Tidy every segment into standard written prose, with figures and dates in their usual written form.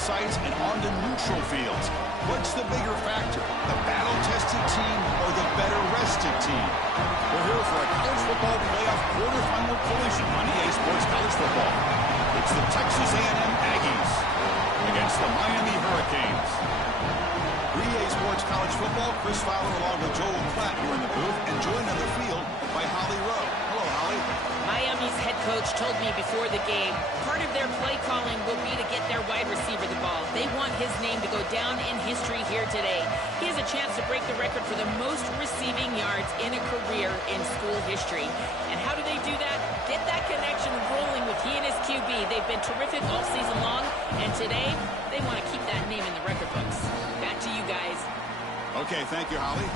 sites and onto neutral fields. What's the bigger factor, the battle-tested team or the better-rested team? We're here for a college football playoff quarterfinal collision on EA Sports College Football. It's the Texas A&M Aggies against the Miami Hurricanes. For EA Sports College Football, Chris Fowler along with Joel Klatt here in the booth, and joined on the field by Holly Rowe. Hello, Holly. Miami's head coach told me before the game, part of their play calling will be to get their wide receiver the ball. They want his name to go down in history here today. He has a chance to break the record for the most receiving yards in a career in school history. And how do they do that? Get that connection rolling with he and his QB. They've been terrific all season long, and today they want to keep that name in the record books. Back to you guys. Okay, thank you, Holly.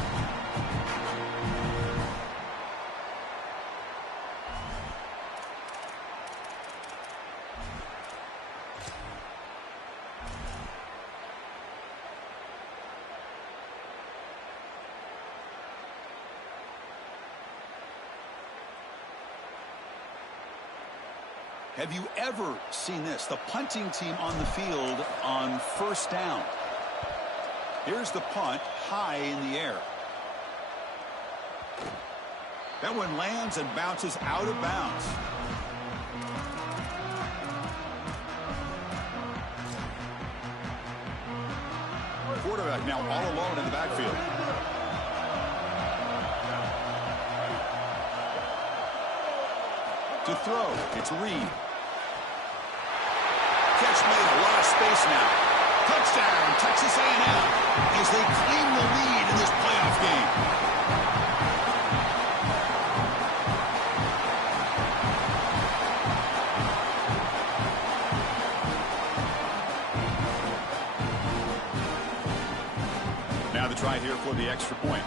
Have you ever seen this? The punting team on the field on first down. Here's the punt, high in the air. That one lands and bounces out of bounds. Quarterback now all alone in the backfield. To throw, it's Reed. Catch made, a lot of space now. Touchdown, Texas A&M, as they claim the lead in this playoff game. Now the try here for the extra point.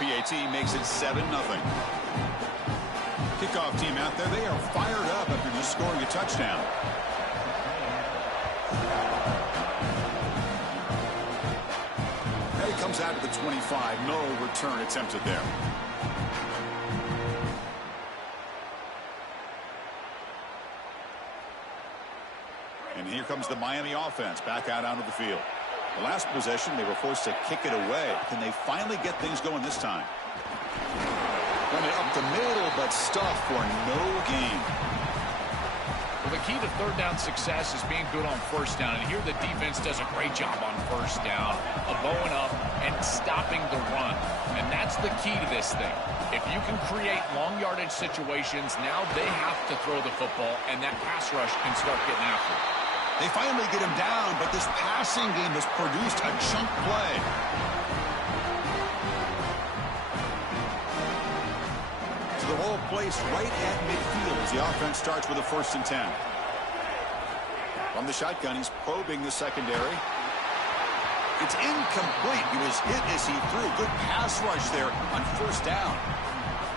PAT makes it 7-0. Kickoff team out there, they are fired up after just scoring a touchdown. And he comes out to the 25. No return attempted there. And here comes the Miami offense back out onto the field. The last possession, they were forced to kick it away. Can they finally get things going this time? Run it up the middle, but stuffed for no gain. Well, the key to third down success is being good on first down. And here the defense does a great job on first down of bowing up and stopping the run. And that's the key to this thing. If you can create long yardage situations, now they have to throw the football, and that pass rush can start getting after it. They finally get him down, but this passing game has produced a chunk play. So the ball placed right at midfield as the offense starts with a 1st and 10. From the shotgun, he's probing the secondary. It's incomplete. He was hit as he threw. Good pass rush there on 1st down.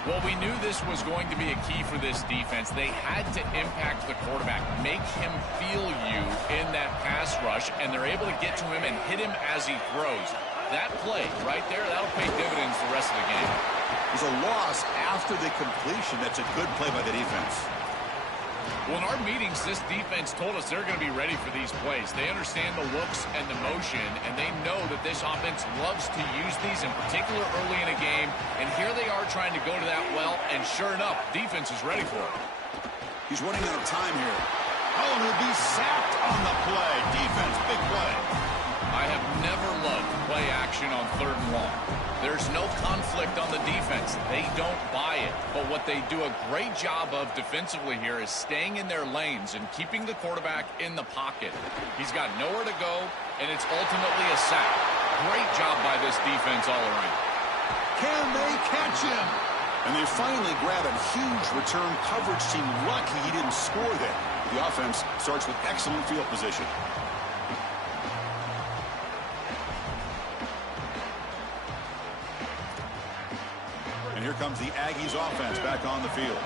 Well, we knew this was going to be a key for this defense. They had to impact the quarterback, make him feel you in that pass rush, and they're able to get to him and hit him as he throws. That play right there, that'll pay dividends the rest of the game. There's a loss after the completion. That's a good play by the defense. Well, in our meetings, this defense told us they're going to be ready for these plays. They understand the looks and the motion, and they know that this offense loves to use these, in particular early in a game. And here they are trying to go to that well, and sure enough, defense is ready for it. He's running out of time here. Oh, and he'll be sacked on the play. Defense, big play. I have never loved play action on 3rd and long. There's no conflict on the defense. They don't buy it. But what they do a great job of defensively here is staying in their lanes and keeping the quarterback in the pocket. He's got nowhere to go, and it's ultimately a sack. Great job by this defense all around. Can they catch him? And they finally grab a huge return coverage team. Lucky he didn't score there. The offense starts with excellent field position. And here comes the Aggies offense back on the field.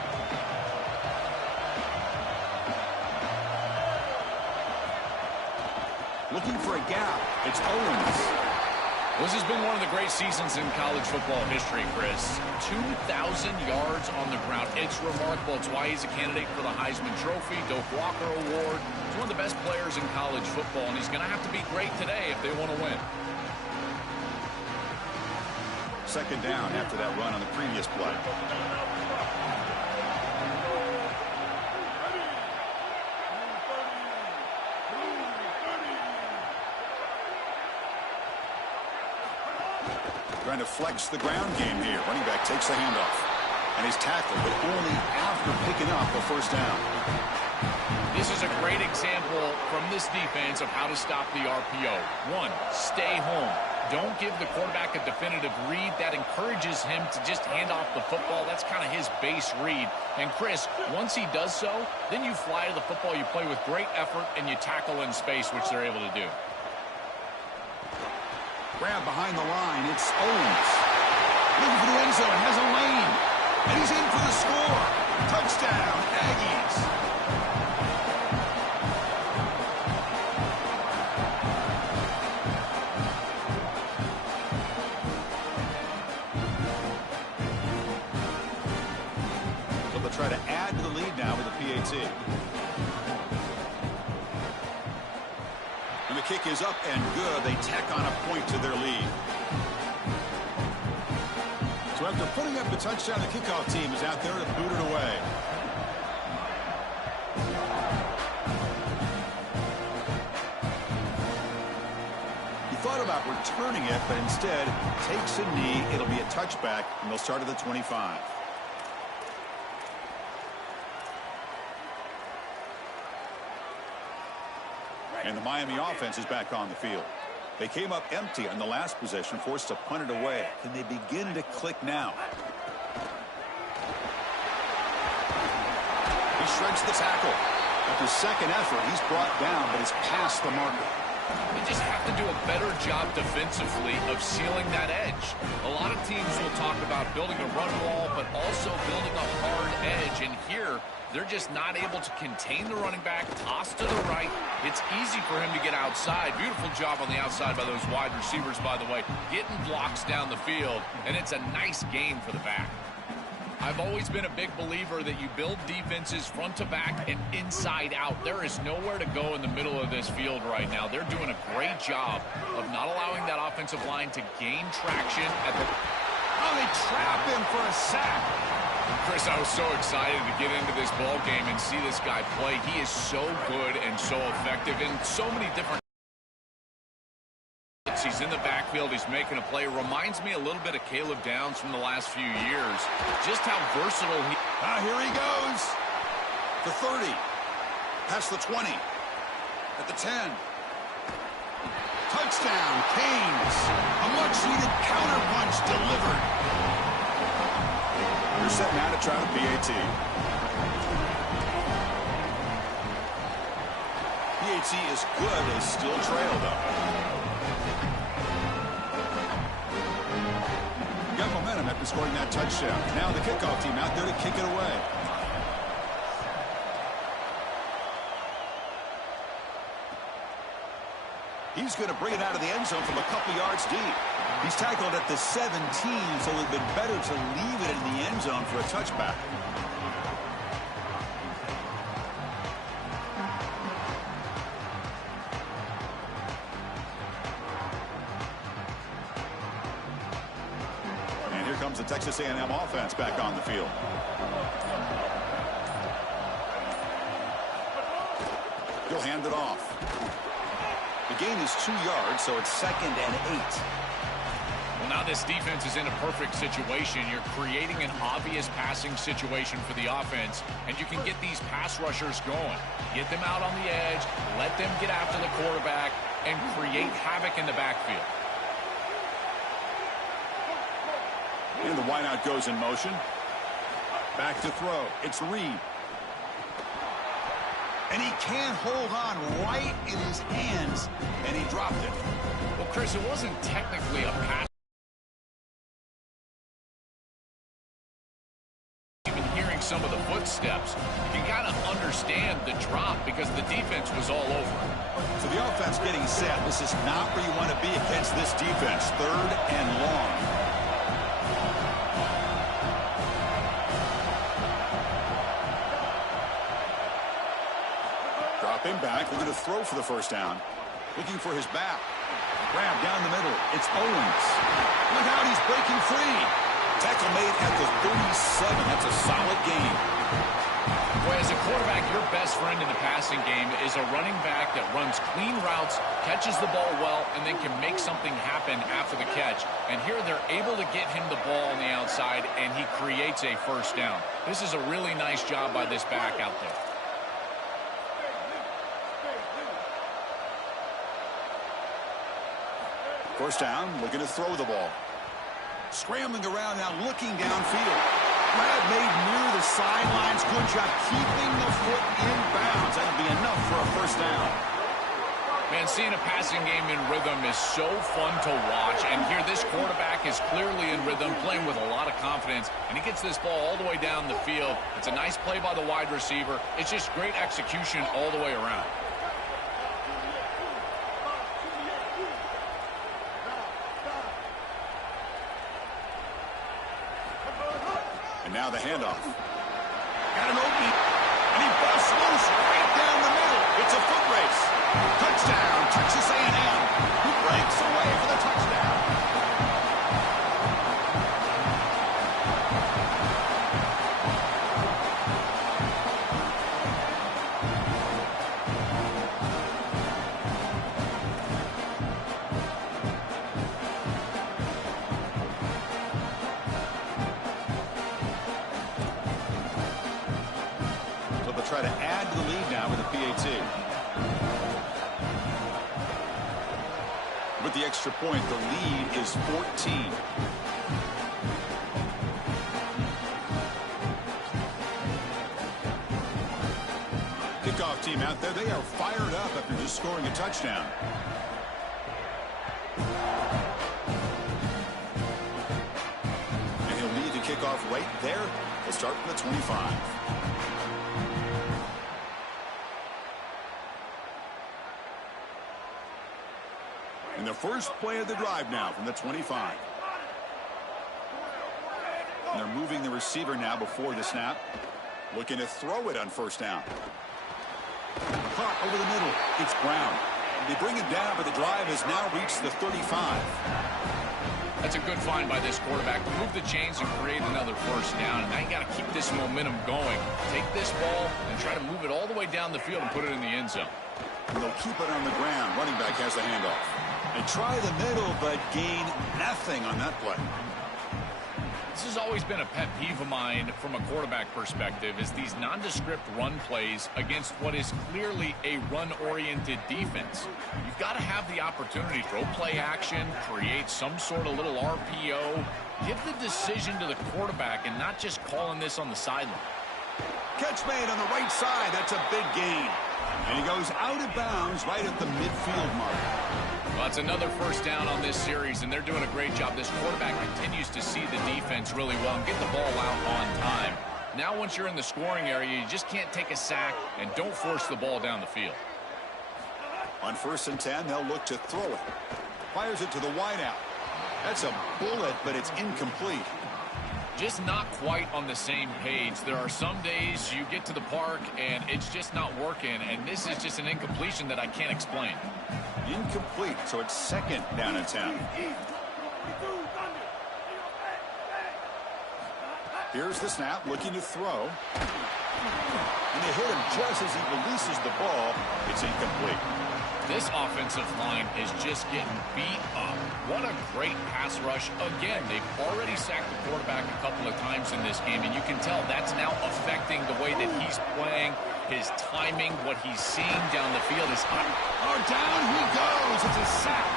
Looking for a gap. It's Owens. This has been one of the great seasons in college football history, Chris. 2,000 yards on the ground. It's remarkable. It's why he's a candidate for the Heisman Trophy, Doak Walker Award. He's one of the best players in college football, and he's going to have to be great today if they want to win. Second down after that run on the previous play. Trying to flex the ground game here. Running back takes the handoff. And he's tackled, but only after picking up a first down. This is a great example from this defense of how to stop the RPO. One, stay home. Don't give the quarterback a definitive read. That encourages him to just hand off the football. That's kind of his base read. And Chris, once he does so, then you fly to the football, you play with great effort, and you tackle in space, which they're able to do. Grab behind the line. It's Owens. Looking for the end zone. Has a lane. And he's in for the score. Touchdown, Aggies. So they'll try to add to the lead now with a PAT. And the kick is up and good. They tack on a point to their lead. So after putting up the touchdown, the kickoff team is out there to boot it away. He thought about returning it, but instead takes a knee. It'll be a touchback, and they'll start at the 25. And the Miami offense is back on the field. They came up empty on the last possession, forced to punt it away. Can they begin to click now? He shreds the tackle. After second effort, he's brought down, but he's past the marker. They just have to do a better job defensively of sealing that edge. A lot of teams will talk about building a run wall, but also building a hard edge. And here, they're just not able to contain the running back, toss to the right. It's easy for him to get outside. Beautiful job on the outside by those wide receivers, by the way, getting blocks down the field. And it's a nice gain for the back. I've always been a big believer that you build defenses front to back and inside out. There is nowhere to go in the middle of this field right now. They're doing a great job of not allowing that offensive line to gain traction at the... Oh, they trap him for a sack. Chris, I was so excited to get into this ball game and see this guy play. He is so good and so effective in so many different... He's in the backfield. He's making a play. Reminds me a little bit of Caleb Downs from the last few years. Just how versatile he... Here he goes. The 30. Past the 20. At the 10. Touchdown, Canes. A much-needed counterpunch delivered. They're set now to try the PAT. PAT is good. They still trail, though. Got momentum after scoring that touchdown. Now the kickoff team out there to kick it away. He's going to bring it out of the end zone from a couple yards deep. He's tackled at the 17, so it would have been better to leave it in the end zone for a touchback. The Texas A&M offense back on the field. He'll hand it off. The gain is 2 yards, so it's 2nd and 8. Well, now this defense is in a perfect situation. You're creating an obvious passing situation for the offense, and you can get these pass rushers going. Get them out on the edge, let them get after the quarterback, and create havoc in the backfield. And the wideout goes in motion. Back to throw. It's Reed. And he can't hold on right in his hands, and he dropped it. Well, Chris, it wasn't technically a pass. Even hearing some of the footsteps, you can kind of understand understand the drop because the defense was all over it. So the offense getting set. This is not where you want to be against this defense. 3rd and long. Drop him back. They're going to throw for the first down. Looking for his back. Grab down the middle. It's Owens. Look out, he's breaking free. Tackle made at the 37. That's a solid game. Well, as a quarterback, your best friend in the passing game is a running back that runs clean routes, catches the ball well, and then can make something happen after the catch. And here they're able to get him the ball on the outside, and he creates a first down. This is a really nice job by this back out there. First down, looking to throw the ball. Scrambling around now, looking downfield. Grab made near the sidelines. Good job keeping the foot in bounds. That'll be enough for a first down. Man, seeing a passing game in rhythm is so fun to watch. And here this quarterback is clearly in rhythm, playing with a lot of confidence. And he gets this ball all the way down the field. It's a nice play by the wide receiver. It's just great execution all the way around. And now the handoff. Got an opening. And he busts loose right down the middle. It's a foot race. Touchdown, Texas A&M. Who breaks away for the touchdown? Try to add to the lead now with a PAT. With the extra point, the lead is 14. Kickoff team out there, they are fired up after just scoring a touchdown. And he'll lead the kickoff right there. They'll start from the 25. And the first play of the drive now from the 25. And they're moving the receiver now before the snap. Looking to throw it on first down. Caught over the middle. It's Brown. They bring it down, but the drive has now reached the 35. That's a good find by this quarterback to move the chains and create another first down. And now you got to keep this momentum going. Take this ball and try to move it all the way down the field and put it in the end zone. And they'll keep it on the ground. Running back has the handoff. They try the middle, but gain nothing on that play. This has always been a pet peeve of mine from a quarterback perspective, is these nondescript run plays against what is clearly a run-oriented defense. You've got to have the opportunity to throw play action, create some sort of little RPO, give the decision to the quarterback and not just calling this on the sideline. Catch made on the right side. That's a big gain. And he goes out of bounds right at the midfield mark. Well, it's another first down on this series, and they're doing a great job. This quarterback continues to see the defense really well and get the ball out on time. Now, once you're in the scoring area, you just can't take a sack and don't force the ball down the field. On 1st and 10, they'll look to throw it. Fires it to the wideout. That's a bullet, but it's incomplete. Just not quite on the same page. There are some days you get to the park and it's just not working, and this is just an incompletion that I can't explain. Incomplete, so it's 2nd down and 10. Here's the snap, looking to throw. And they hit him just as he releases the ball. It's incomplete. This offensive line is just getting beat up. What a great pass rush. Again, they've already sacked the quarterback a couple of times in this game, and you can tell that's now affecting the way that he's playing, his timing, what he's seeing down the field is hot. Oh, down he goes. It's a sack.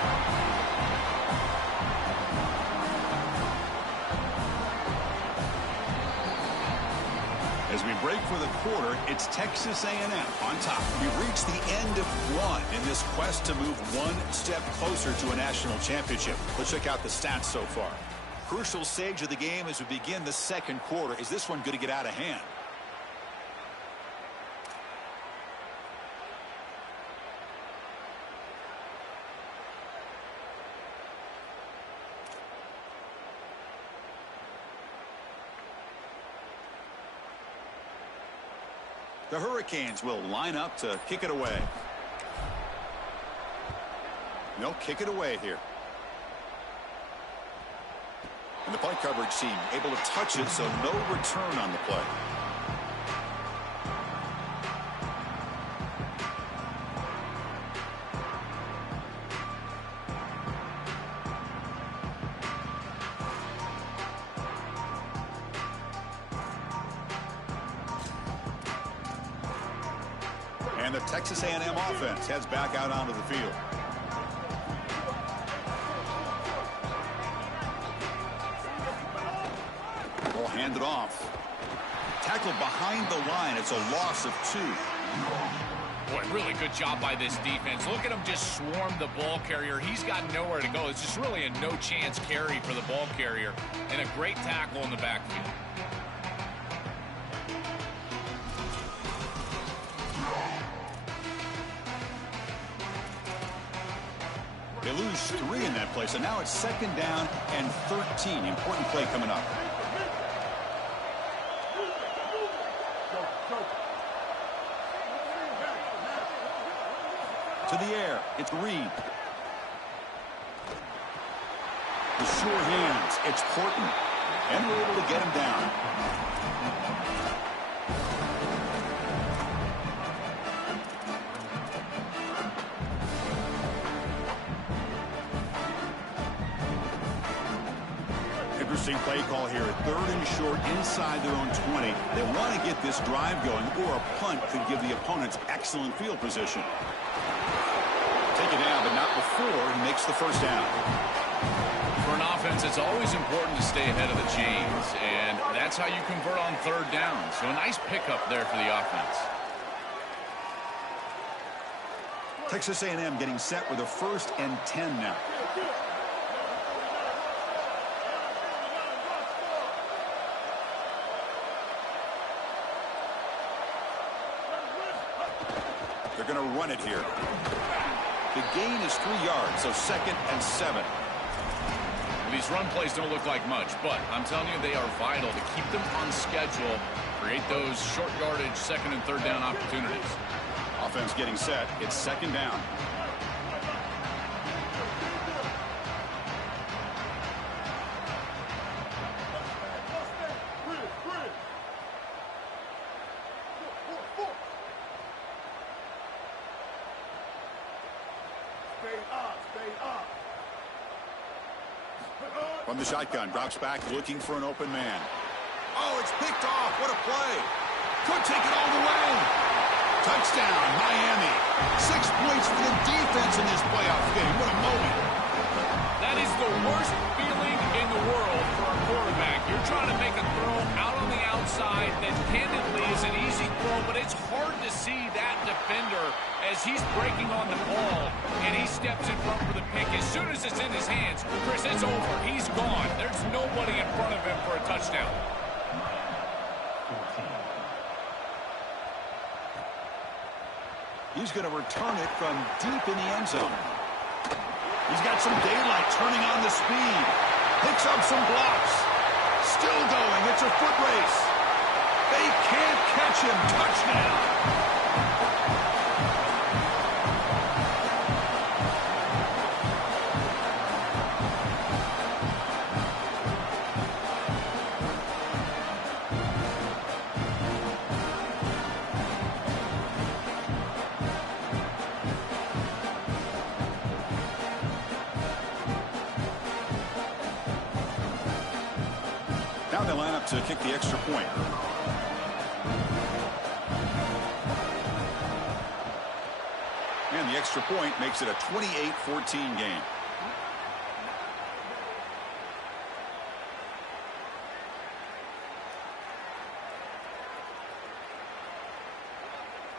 As we break for the quarter, it's Texas A&M on top. We've reached the end of one in this quest to move one step closer to a national championship. Let's check out the stats so far. Crucial stage of the game as we begin the 2nd quarter. Is this one going to get out of hand? The Hurricanes will line up to kick it away. They'll kick it away here. And the play coverage team able to touch it, so no return on the play. And the Texas A&M offense heads back out onto the field. Ball handed off. Tackled behind the line. It's a loss of 2. Boy, really good job by this defense. Look at him just swarm the ball carrier. He's got nowhere to go. It's just really a no-chance carry for the ball carrier. And a great tackle in the backfield. They lose 3 in that play, so now it's 2nd down and 13. Important play coming up. To the air, it's Reed. The sure hands, it's Porton. And we're able to get him down. Interesting play call here. 3rd and short inside their own 20. They want to get this drive going, or a punt could give the opponents excellent field position. Take it down, but not before he makes the 1st down. For an offense, it's always important to stay ahead of the chains, and that's how you convert on 3rd down. So a nice pickup there for the offense. Texas A&M getting set with a 1st and 10 now. They're going to run it here. The gain is 3 yards, so 2nd and 7. These run plays don't look like much, but I'm telling you, they are vital to keep them on schedule, create those short yardage 2nd and 3rd down opportunities. Offense getting set. It's 2nd down. From the shotgun, drops back, looking for an open man. Oh, it's picked off. What a play. Could take it all the way. Touchdown, Miami. 6 points for the defense in this playoff game. What a moment. That is the worst feeling in the world for a quarterback. You're trying to make a throw out on the outside that candidly is an easy throw, but it's hard to see that defender as he's breaking on the ball, and he steps in front for the pick. As soon as it's in his hands, Chris, it's over. He's gone. There's nobody in front of him for a touchdown. He's going to return it from deep in the end zone. He's got some daylight, turning on the speed. Picks up some blocks. Still going. It's a foot race. They can't catch him. Touchdown. Now they line up to kick the extra point. And the extra point makes it a 28-14 game.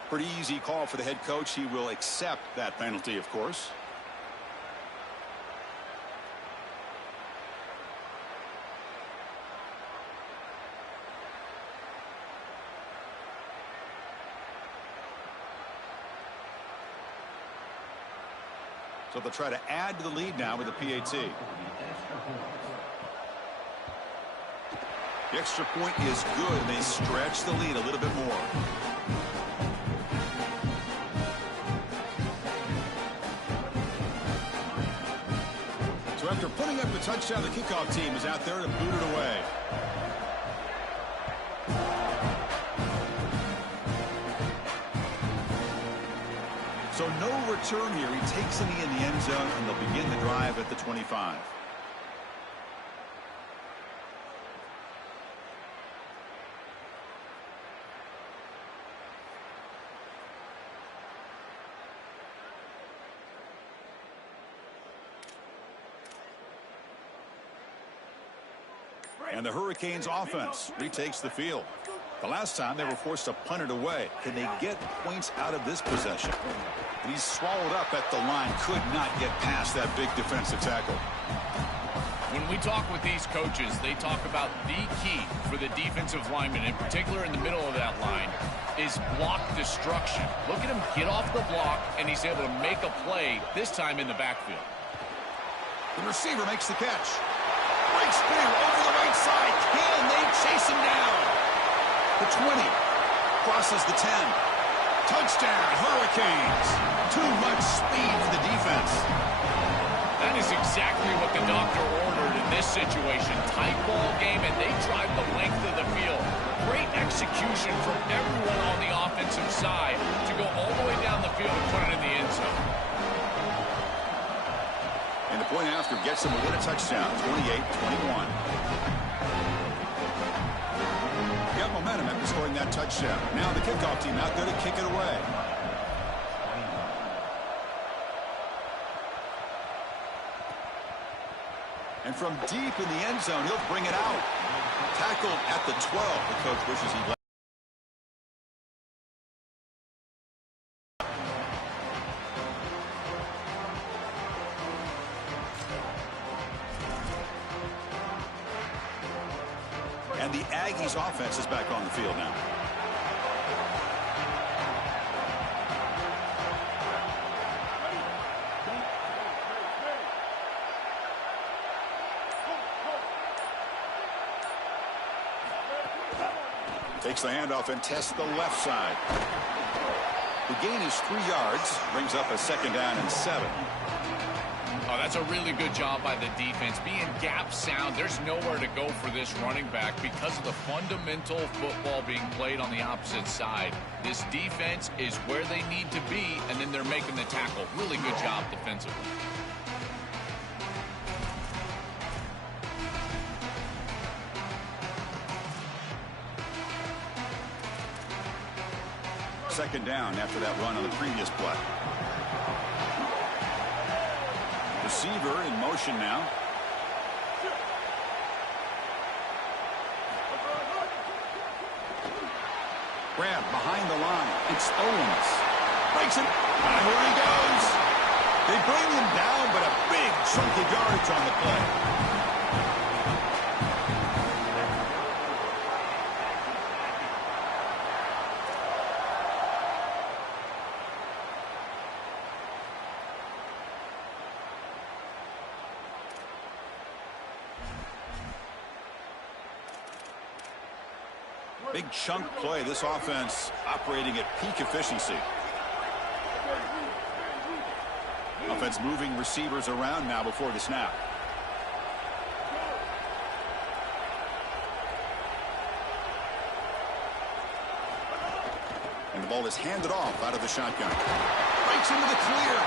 Pretty easy call for the head coach. He will accept that penalty, of course. So they'll try to add to the lead now with the PAT. The extra point is good, and they stretch the lead a little bit more. So after putting up the touchdown, the kickoff team is out there to boot it away. So no return here. He takes it in the end zone, and they'll begin the drive at the 25. And the Hurricanes offense retakes the field. The last time they were forced to punt it away. Can they get points out of this possession? And he's swallowed up at the line. Could not get past that big defensive tackle. When we talk with these coaches, they talk about the key for the defensive lineman, in particular in the middle of that line, is block destruction. Look at him get off the block, and he's able to make a play, this time in the backfield. The receiver makes the catch. Breaks clear over the right side. Can they chase him down? The 20. Crosses the 10. Touchdown, Hurricanes. Too much speed for the defense. That is exactly what the doctor ordered in this situation. Tight ball game, and they drive the length of the field. Great execution from everyone on the offensive side to go all the way down the field and put it in the end zone. And the point after gets them within a touchdown, 28-21. Got momentum after scoring that touchdown. Now the kickoff team out there to kick it away. And from deep in the end zone, he'll bring it out. Tackled at the 12. The coach wishes he'd let. And the Aggies offense is back on the field now. Takes the handoff and tests the left side. The gain is 3 yards, brings up a 2nd down and 7. Oh, that's a really good job by the defense. Being gap sound, there's nowhere to go for this running back because of the fundamental football being played on the opposite side. This defense is where they need to be, and then they're making the tackle. Really good job defensively. Second down after that run on the previous play. Receiver in motion now. Grab behind the line. It's Owens. Breaks it. And here he goes. They bring him down, but a big chunk of yardage on the play. Big chunk play. This offense operating at peak efficiency. Offense moving receivers around now before the snap. And the ball is handed off out of the shotgun. Breaks into the clear.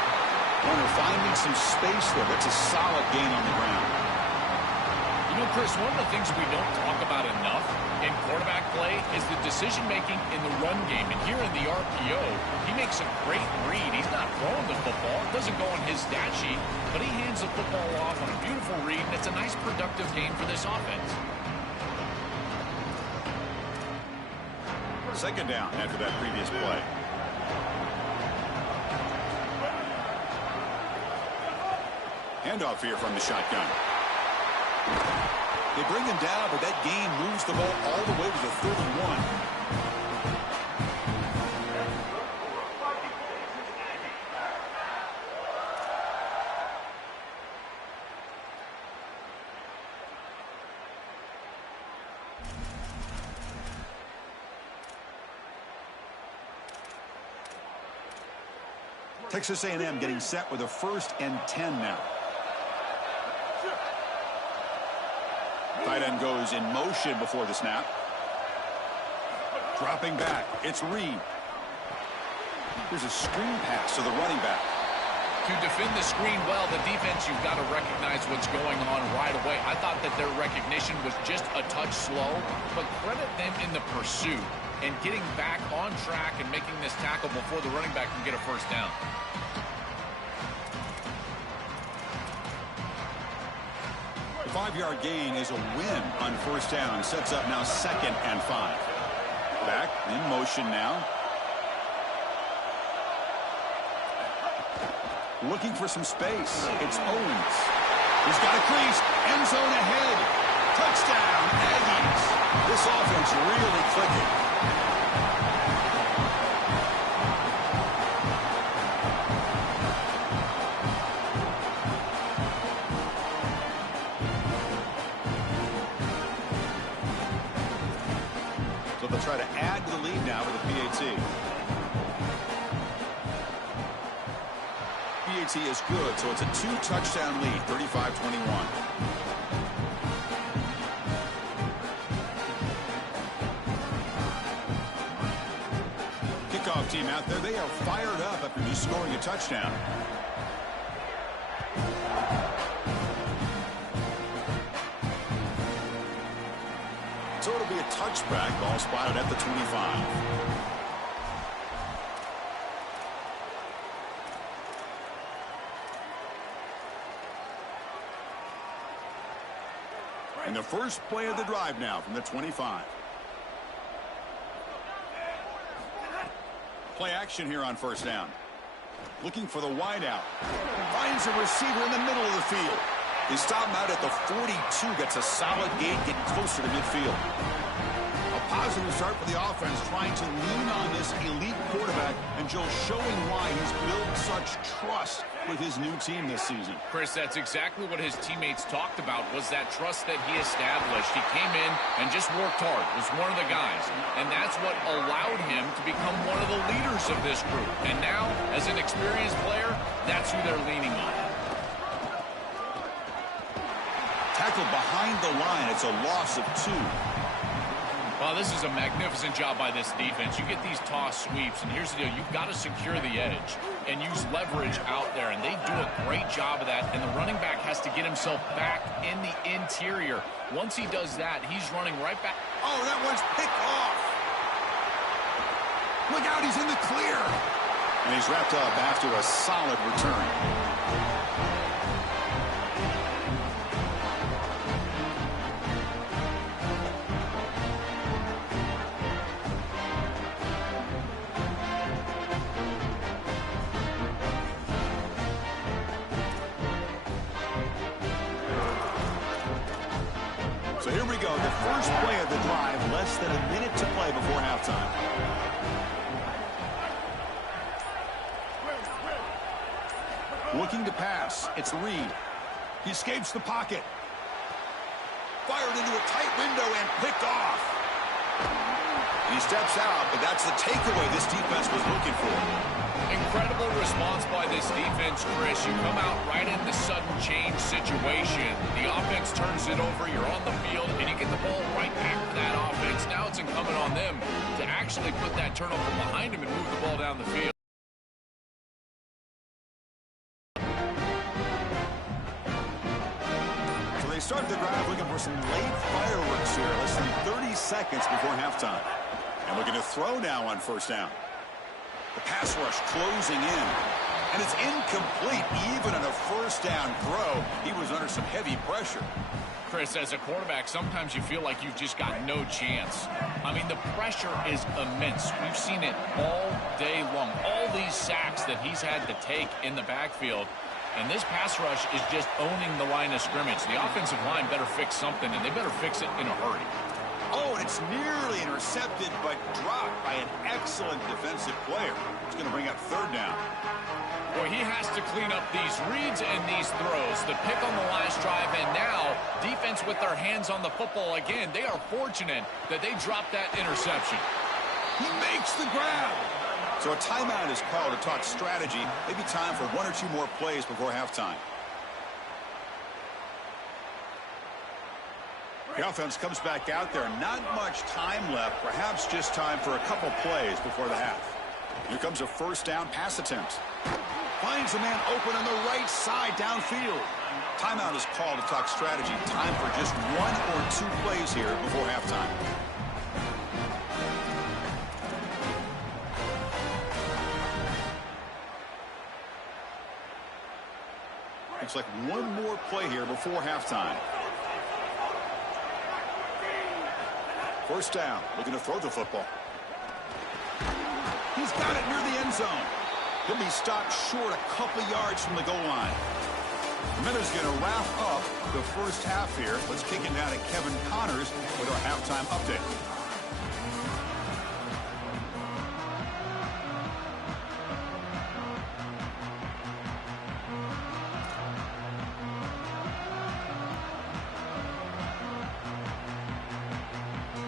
Warner finding some space there. That's a solid gain on the ground. You know, Chris, one of the things we don't talk about enough in quarterback play is the decision-making in the run game. And here in the RPO, he makes a great read. He's not throwing the football. It doesn't go on his stat sheet, but he hands the football off on a beautiful read, and it's a nice productive game for this offense. Second down after that previous play. Handoff here from the shotgun. They bring him down, but that gain moves the ball all the way to the 31. Texas A&M getting set with a 1st and 10 now. Tight end goes in motion before the snap. Dropping back. It's Reed. There's a screen pass to the running back. To defend the screen well, the defense, you've got to recognize what's going on right away. I thought that their recognition was just a touch slow, but credit them in the pursuit and getting back on track and making this tackle before the running back can get a first down. The 5-yard gain is a win on first down. Sets up now 2nd and 5. Back in motion now. Looking for some space. It's Owens. He's got a crease. End zone ahead. Touchdown, Aggies. This offense really clicking. So they'll try to add to the lead now with a PAT. PAT is good, so it's a 2-touchdown lead, 35-21. Kickoff team out there. They are fired up after just scoring a touchdown. So it'll be a touchback. Ball spotted at the 25. And the first play of the drive now from the 25. Play action here on first down. Looking for the wideout. Finds a receiver in the middle of the field. They stop him out at the 42. Gets a solid gain, getting closer to midfield. A positive start for the offense, trying to lean on this elite quarterback, and Joe showing why he's built such trust with his new team this season. Chris, that's exactly what his teammates talked about, was that trust that he established. He came in and just worked hard, was one of the guys, and that's what allowed him to become one of the leaders of this group. And now, as an experienced player, that's who they're leaning on. Tackled behind the line. It's a loss of 2. Well, this is a magnificent job by this defense. You get these toss sweeps, and here's the deal. You've got to secure the edge and use leverage out there, and they do a great job of that, and the running back has to get himself back in the interior. Once he does that, he's running right back. Oh, that one's picked off. Look out, he's in the clear. And he's wrapped up after a solid return. So here we go, the first play of the drive, less than a minute to play before halftime. Looking to pass, it's Reed. He escapes the pocket. Fired into a tight window and picked off. He steps out, but that's the takeaway this defense was looking for. Incredible response by this defense, Chris. You come out right in the sudden change situation. The offense turns it over, you're on the field, and you get the ball right back to that offense. Now it's incumbent on them to actually put that turnover behind them and move the ball down the field. So they start the drive looking for some late fireworks here, less than 30 seconds before halftime. And looking to throw now on first down. The pass rush closing in. And it's incomplete even on a first down throw. He was under some heavy pressure. Chris, as a quarterback, sometimes you feel like you've just got no chance. I mean, the pressure is immense. We've seen it all day long. All these sacks that he's had to take in the backfield. And this pass rush is just owning the line of scrimmage. The offensive line better fix something, and they better fix it in a hurry. Oh, and it's nearly intercepted, but dropped by an excellent defensive player. It's going to bring up third down. Boy, he has to clean up these reads and these throws. The pick on the last drive, and now defense with their hands on the football again. They are fortunate that they dropped that interception. He makes the grab. So a timeout is called to talk strategy. Maybe time for one or two more plays before halftime. The offense comes back out there. Not much time left. Perhaps just time for a couple plays before the half. Here comes a first down pass attempt. Finds a man open on the right side downfield. Timeout is called to talk strategy. Time for just 1 or 2 plays here before halftime. Looks like one more play here before halftime. First down, looking to throw the football. He's got it near the end zone. He'll be stopped short a couple yards from the goal line. Miller's going to wrap up the first half here. Let's kick it down to Kevin Connors with our halftime update.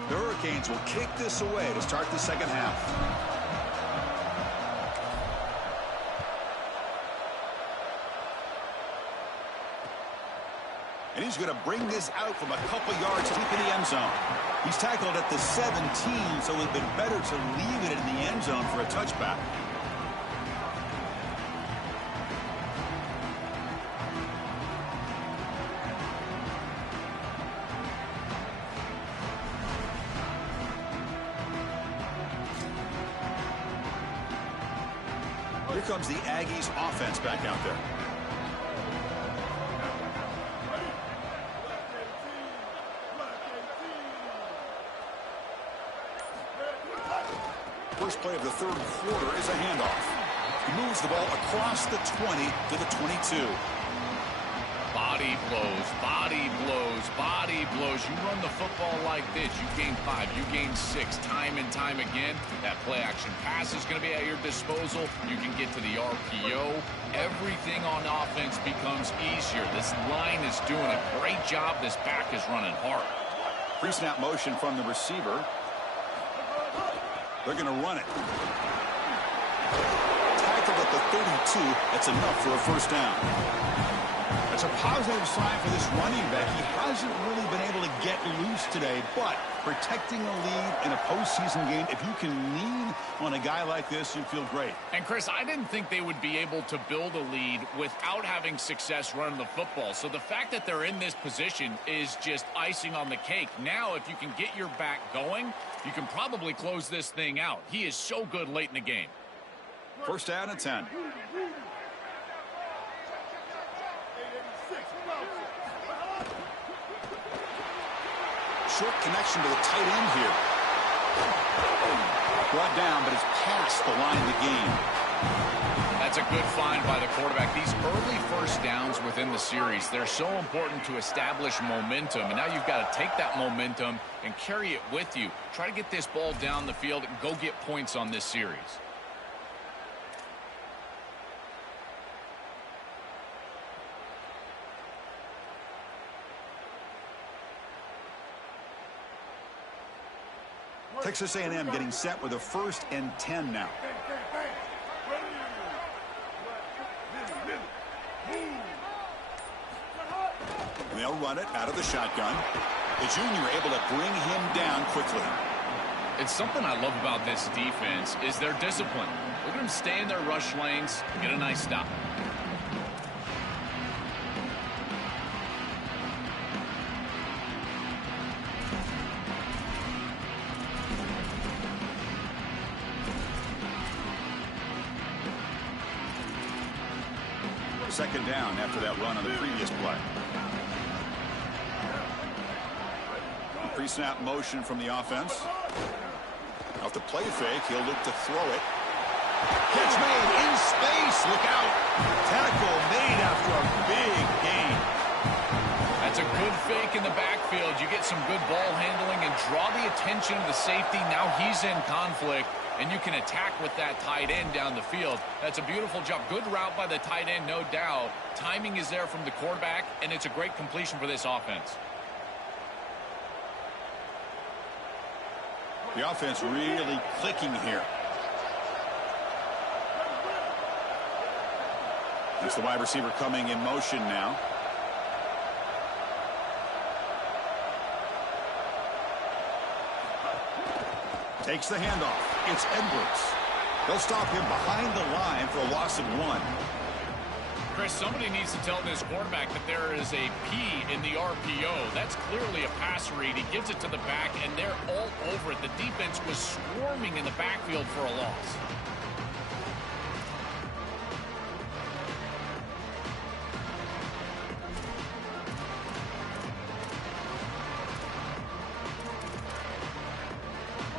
The Hurricanes will kick this away to start the second half. And he's going to bring this out from a couple yards deep in the end zone. He's tackled at the 17, so it would have been better to leave it in the end zone for a touchback. Here comes the Aggies offense back out there. First play of the third quarter is a handoff. He moves the ball across the 20 to the 22. Body blows, body blows, body blows. You run the football like this, you gain 5, you gain 6, time and time again. That play action pass is going to be at your disposal. You can get to the RPO. Everything on offense becomes easier. This line is doing a great job. This back is running hard. Pre-snap motion from the receiver. They're going to run it. Tackled at the 32. That's enough for a first down. That's a positive sign for this running back. He hasn't really been able to get loose today, but protecting a lead in a postseason game, if you can lean on a guy like this, you feel great. And, Chris, I didn't think they would be able to build a lead without having success running the football. So the fact that they're in this position is just icing on the cake. Now, if you can get your back going, you can probably close this thing out. He is so good late in the game. First down and 10. Short connection to the tight end here. Brought down, but it's past the line of the game. That's a good find by the quarterback. These early first downs within the series, they're so important to establish momentum. And now you've got to take that momentum and carry it with you. Try to get this ball down the field and go get points on this series. Texas A&M getting set with a 1st and 10 now. And they'll run it out of the shotgun. The junior able to bring him down quickly. It's something I love about this defense is their discipline. Look at them stay in their rush lanes and get a nice stop. Second down after that run on the previous play. Pre-snap motion from the offense. Off the play fake, he'll look to throw it. Catch made in space. Look out. Tackle made after a big gain. That's a good fake in the backfield. You get some good ball handling and draw the attention of the safety. Now he's in conflict, and you can attack with that tight end down the field. That's a beautiful job. Good route by the tight end, no doubt. Timing is there from the quarterback, and it's a great completion for this offense. The offense really clicking here. It's the wide receiver coming in motion now. Takes the handoff. It's Edwards. They'll stop him behind the line for a loss of 1. Chris, somebody needs to tell this quarterback that there is a P in the RPO. That's clearly a pass read. He gives it to the back, and they're all over it. The defense was swarming in the backfield for a loss.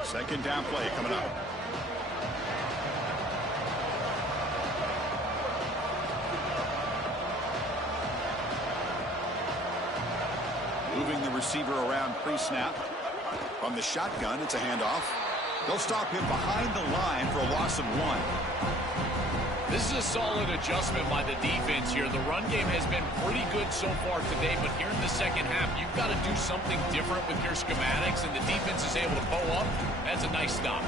Second down play coming up. Moving the receiver around pre-snap. From the shotgun, it's a handoff. They'll stop him behind the line for a loss of 1. This is a solid adjustment by the defense here. The run game has been pretty good so far today, but here in the second half, you've got to do something different with your schematics, and the defense is able to bow up. That's a nice stop.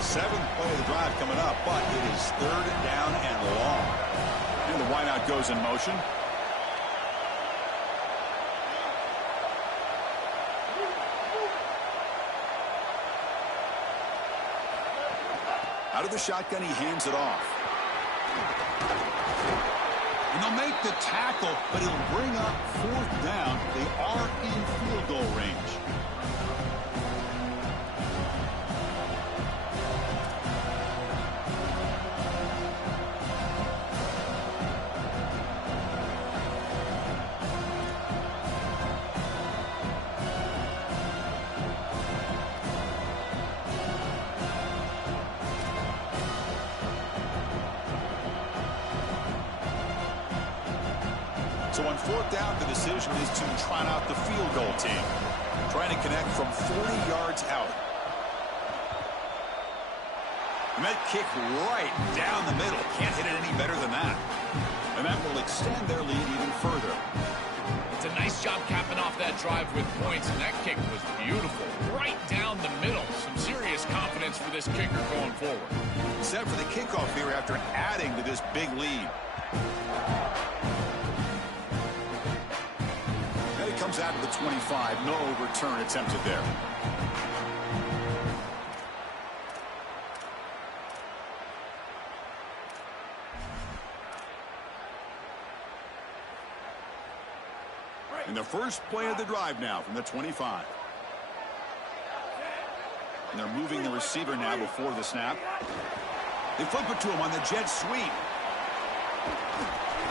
Seventh play of the drive coming up, but it is third down and long. And the wideout goes in motion. Out of the shotgun, he hands it off. And they'll make the tackle, but he'll bring up fourth down. They are in field goal range. So on fourth down, the decision is to trot out the field goal team, trying to connect from 40 yards out. And that kick right down the middle. Can't hit it any better than that. And that will extend their lead even further. It's a nice job capping off that drive with points, and that kick was beautiful. Right down the middle. Some serious confidence for this kicker going forward. Set for the kickoff here after adding to this big lead. Comes out of the 25. No return attempted there. And the first play of the drive now from the 25. And they're moving the receiver now before the snap. They flip it to him on the jet sweep.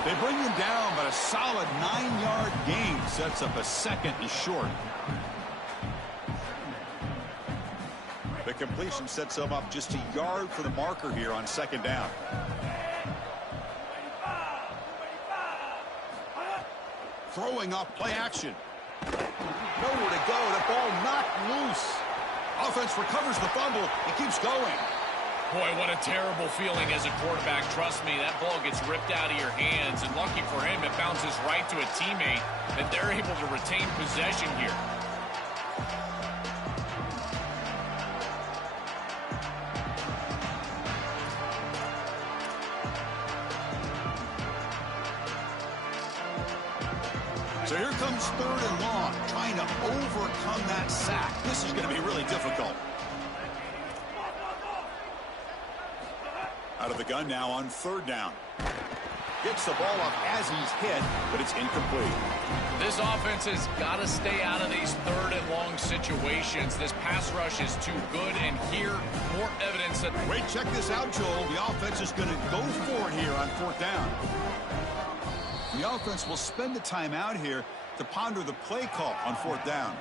They bring him down, but a solid 9-yard gain sets up a second and short. The completion sets them up just a yard for the marker here on second down. Throwing off play action. Nowhere to go. The ball knocked loose. Offense recovers the fumble. It keeps going. Boy, what a terrible feeling as a quarterback. Trust me, that ball gets ripped out of your hands, and lucky for him, it bounces right to a teammate, and they're able to retain possession here. So here comes third and long, trying to overcome that sack. This is going to be really difficult. Out of the gun now on third down. Gets the ball up as he's hit, but it's incomplete. This offense has got to stay out of these third and long situations. This pass rush is too good, and here, more evidence that... Wait, check this out, Joel. The offense is going to go for it here on fourth down. The offense will spend the time out here to ponder the play call on fourth down.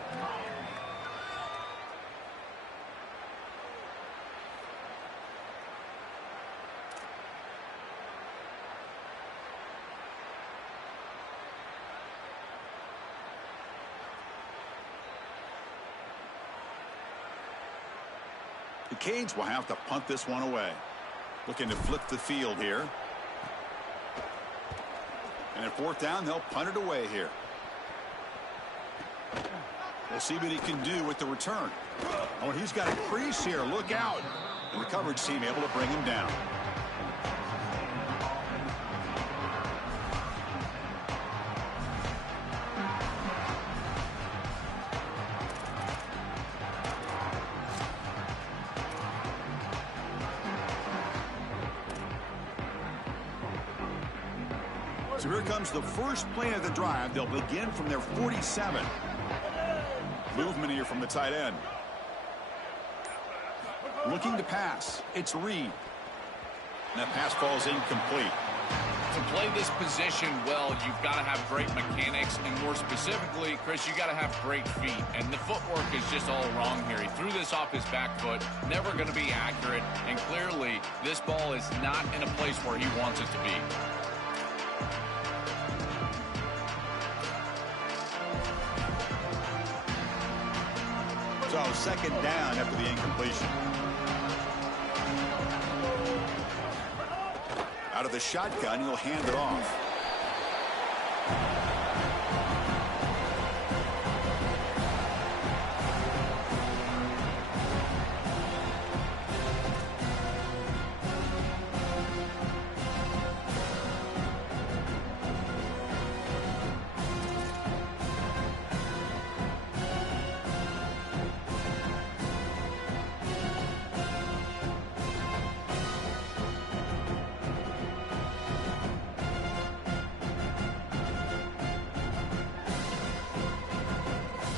The Canes will have to punt this one away. Looking to flip the field here. And at fourth down, they'll punt it away here. We'll see what he can do with the return. Oh, and he's got a crease here. Look out. And the coverage team able to bring him down. So here comes the first play of the drive. They'll begin from their 47. Movement here from the tight end. Looking to pass. It's Reed. And that pass falls incomplete. To play this position well, you've got to have great mechanics, and more specifically, Chris, you got to have great feet. And the footwork is just all wrong here. He threw this off his back foot, never going to be accurate, and clearly this ball is not in a place where he wants it to be. So second down after the incompletion. Out of the shotgun, he'll hand it off.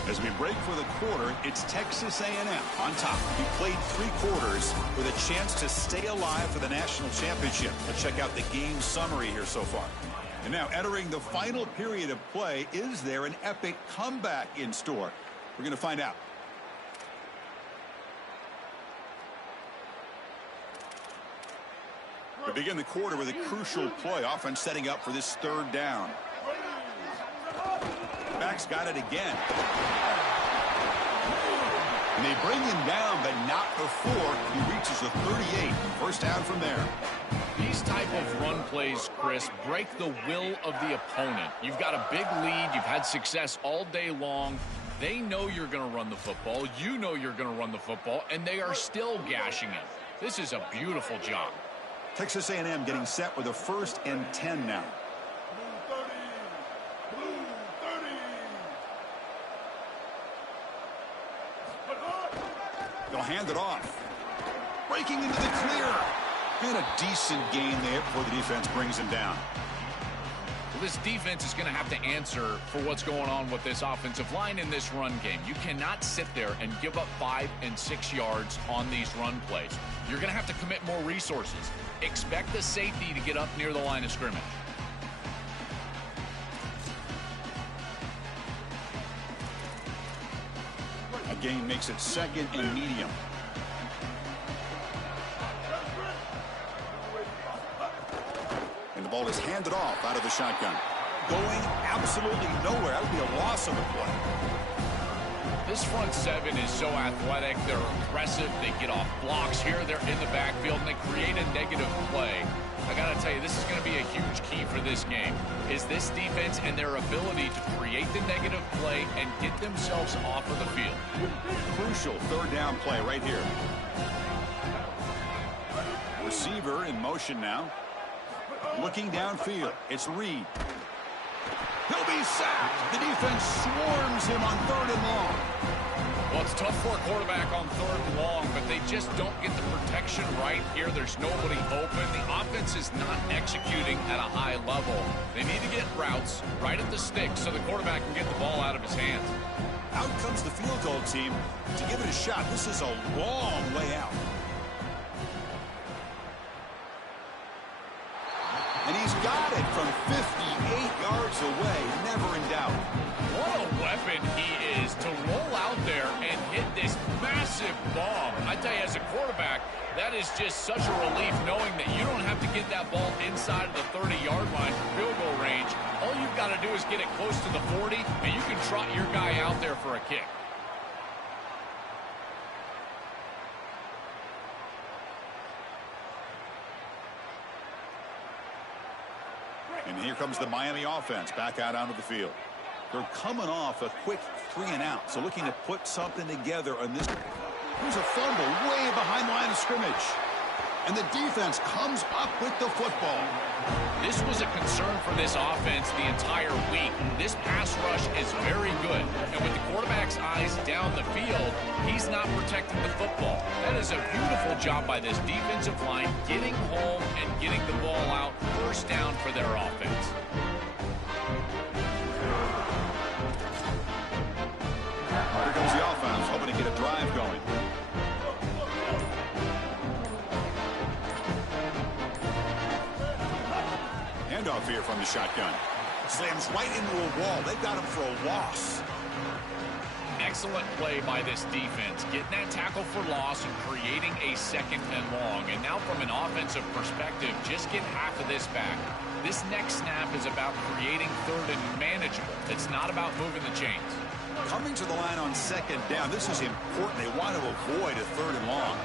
As we break for the quarter, it's Texas A&M on top. He played 3 quarters with a chance to stay alive for the national championship. Let's check out the game summary here so far. And now entering the final period of play, is there an epic comeback in store? We're going to find out. We begin the quarter with a crucial play. Offense setting up for this third down. Back's got it again. And they bring him down, but not before he reaches the 38. First down from there. These type of run plays, Chris, break the will of the opponent. You've got a big lead. You've had success all day long. They know you're going to run the football. You know you're going to run the football, and they are still gashing him. This is a beautiful job. Texas A&M getting set with a 1st and 10 now. They'll hand it off. Breaking into the clear. And a decent gain there before the defense brings him down. Well, this defense is going to have to answer for what's going on with this offensive line in this run game. You cannot sit there and give up 5 and 6 yards on these run plays. You're going to have to commit more resources. Expect the safety to get up near the line of scrimmage. Gain makes it 2nd and medium. And the ball is handed off out of the shotgun. Going absolutely nowhere. That would be a loss on the play. This front 7 is so athletic. They're impressive. They get off blocks here. They're in the backfield, and they create a negative play. I got to tell you, this is going to be a huge key for this game, is this defense and their ability to create the negative play and get themselves off of the field. Crucial 3rd down play right here. Receiver in motion now. Looking downfield. It's Reed. He'll be sacked. The defense swarms him on 3rd and long. Well, it's tough for a quarterback on 3rd and long, but they just don't get the protection right here. There's nobody open. The offense is not executing at a high level. They need to get routes right at the stick so the quarterback can get the ball out of his hands. Out comes the field goal team to give it a shot. This is a long way out. And he's got it from 58 yards away. Never in doubt. What a weapon he is to roll out there and hit this massive bomb. I tell you, as a quarterback, that is just such a relief knowing that you don't have to get that ball inside of the 30-yard line for field goal range. All you've got to do is get it close to the 40, and you can trot your guy out there for a kick. And here comes the Miami offense back out onto the field. They're coming off a quick 3 and out, so looking to put something together on this. There's a fumble way behind the line of scrimmage. And the defense comes up with the football. This was a concern for this offense the entire week. This pass rush is very good. And with the quarterback's eyes down the field, he's not protecting the football. That is a beautiful job by this defensive line, getting home and getting the ball out, first down for their offense. Here comes the offense, hoping to get a drive going. Handoff here from the shotgun. Slams right into a wall. They've got him for a loss. Excellent play by this defense, getting that tackle for loss and creating a 2nd and long. And now from an offensive perspective, just get half of this back. This next snap is about creating 3rd and manageable. It's not about moving the chains. Coming to the line on 2nd down, this is important. They want to avoid a 3rd and long.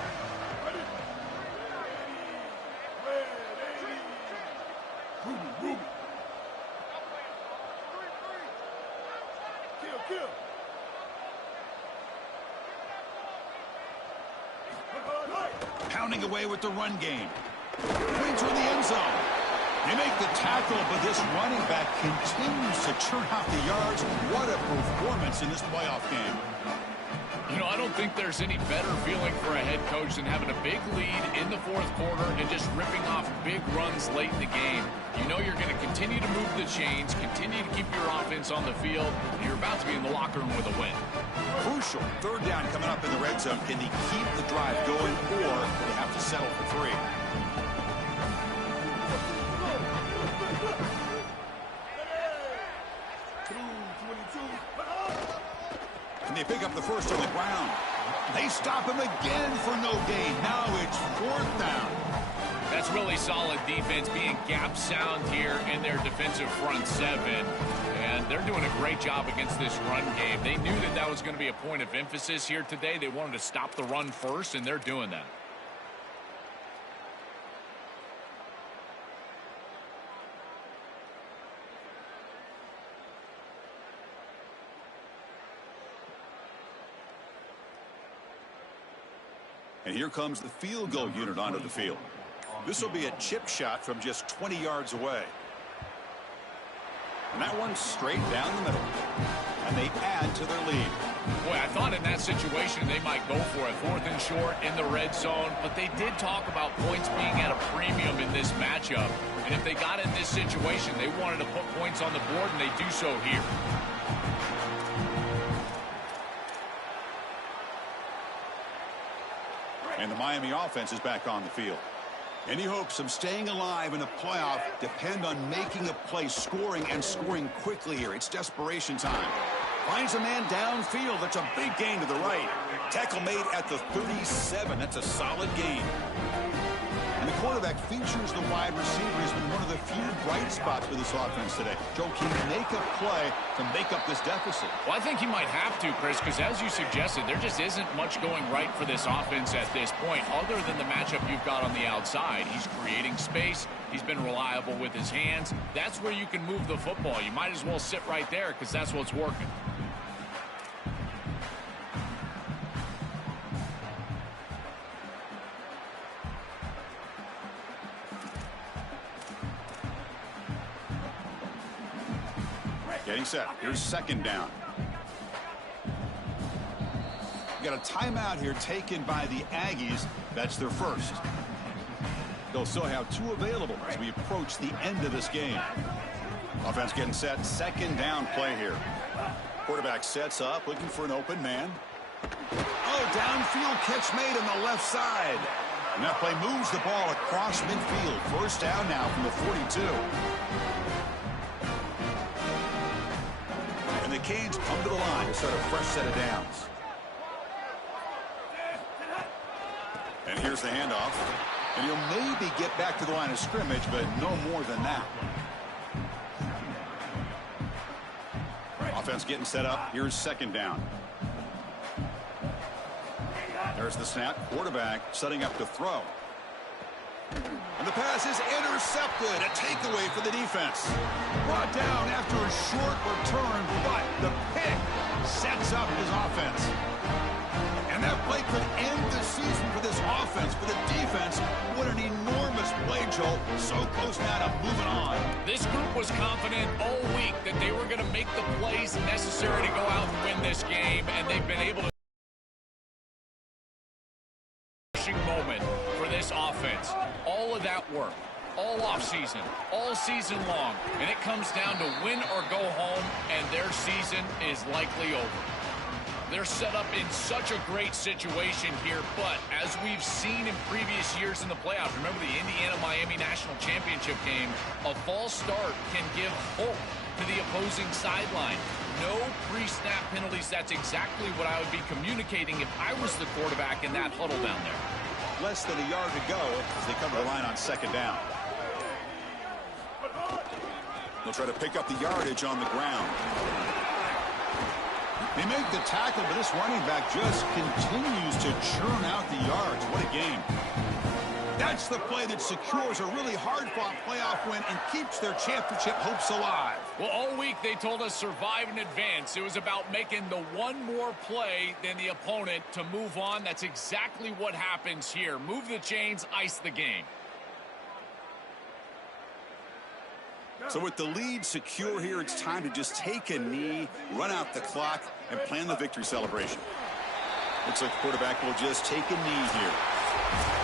Pounding away with the run game. Wins in the end zone. They make the tackle, but this running back continues to churn out the yards. What a performance in this playoff game. You know, I don't think there's any better feeling for a head coach than having a big lead in the 4th quarter and just ripping off big runs late in the game. You know you're going to continue to move the chains, continue to keep your offense on the field, and you're about to be in the locker room with a win. Crucial 3rd down coming up in the red zone. Can they keep the drive going, or they have to settle for 3? And they pick up the first on the ground. They stop him again for no gain. Now it's 4th down. That's really solid defense, being gap sound here in their defensive front 7. And they're doing a great job against this run game. They knew that that was going to be a point of emphasis here today. They wanted to stop the run first, and they're doing that. And here comes the field goal unit onto the field. This will be a chip shot from just 20 yards away. And that one's straight down the middle. And they add to their lead. Boy, I thought in that situation they might go for a 4th and short in the red zone, but they did talk about points being at a premium in this matchup. And if they got in this situation, they wanted to put points on the board, and they do so here. And the Miami offense is back on the field. Any hopes of staying alive in a playoff depend on making a play, scoring, and scoring quickly here. It's desperation time. Finds a man downfield. That's a big gain to the right. Tackle made at the 37. That's a solid gain. And the quarterback features the wide receiver. Has been one of the few bright spots for this offense today. Joe, can he make a play to make up this deficit? Well, I think he might have to, Chris, because as you suggested, there just isn't much going right for this offense at this point, other than the matchup you've got on the outside. He's creating space. He's been reliable with his hands. That's where you can move the football. You might as well sit right there because that's what's working. Getting set. Here's 2nd down. Got a timeout here taken by the Aggies. That's their first. They'll still have 2 available as we approach the end of this game. Offense getting set. 2nd down play here. Quarterback sets up, looking for an open man. Oh, downfield catch made on the left side. And that play moves the ball across midfield. 1st down now from the 42. And the Canes come to the line to start a fresh set of downs. And here's the handoff. And he'll maybe get back to the line of scrimmage, but no more than that. Offense getting set up. Here's 2nd down. There's the snap. Quarterback setting up to throw. And the pass is intercepted. A takeaway for the defense. Brought down after a short return, but the pick sets up his offense. And that play could end the season for this offense. For the defense, what an close now to moving on. This group was confident all week that they were going to make the plays necessary to go out and win this game, and they've been able to moment for this offense. All of that work, all offseason, all season long, and it comes down to win or go home, and their season is likely over. They're set up in such a great situation here, but as we've seen in previous years in the playoffs, remember the Indiana-Miami National Championship game, a false start can give hope to the opposing sideline. No pre-snap penalties. That's exactly what I would be communicating if I was the quarterback in that huddle down there. Less than a yard to go as they cover the line on second down. They'll try to pick up the yardage on the ground. They make the tackle, but this running back just continues to churn out the yards. What a game. That's the play that secures a really hard-fought playoff win and keeps their championship hopes alive. Well, all week they told us survive and advance. It was about making the one more play than the opponent to move on. That's exactly what happens here. Move the chains, ice the game. So with the lead secure here, it's time to just take a knee, run out the clock, and plan the victory celebration. Looks like the quarterback will just take a knee here.